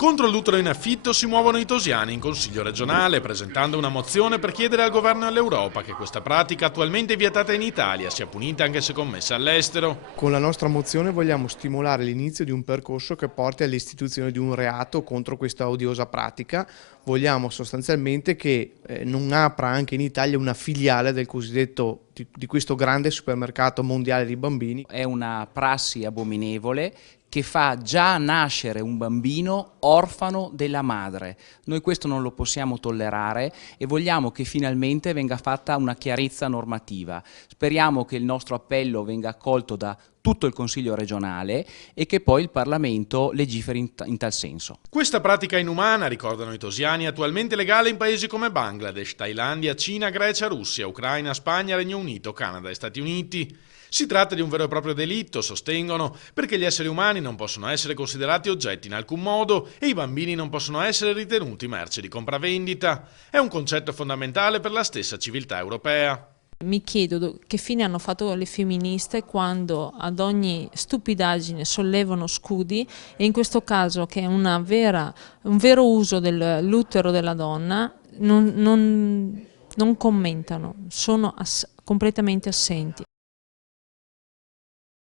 Contro l'utero in affitto si muovono i tosiani in Consiglio regionale, presentando una mozione per chiedere al governo e all'Europa che questa pratica, attualmente vietata in Italia, sia punita anche se commessa all'estero. Con la nostra mozione vogliamo stimolare l'inizio di un percorso che porti all'istituzione di un reato contro questa odiosa pratica. Vogliamo sostanzialmente che non apra anche in Italia una filiale del cosiddetto di questo grande supermercato mondiale di bambini. È una prassi abominevole che fa già nascere un bambino orfano della madre. Noi questo non lo possiamo tollerare e vogliamo che finalmente venga fatta una chiarezza normativa. Speriamo che il nostro appello venga accolto da tutto il Consiglio regionale e che poi il Parlamento legiferi in tal senso. Questa pratica inumana, ricordano i tosiani, è attualmente legale in paesi come Bangladesh, Thailandia, Cina, Grecia, Russia, Ucraina, Spagna, Regno Unito, Canada e Stati Uniti. Si tratta di un vero e proprio delitto, sostengono, perché gli esseri umani non possono essere considerati oggetti in alcun modo e i bambini non possono essere ritenuti merce di compravendita. È un concetto fondamentale per la stessa civiltà europea. Mi chiedo che fine hanno fatto le femministe quando ad ogni stupidaggine sollevano scudi e in questo caso, che è un vero uso dell'utero della donna, non commentano, sono completamente assenti.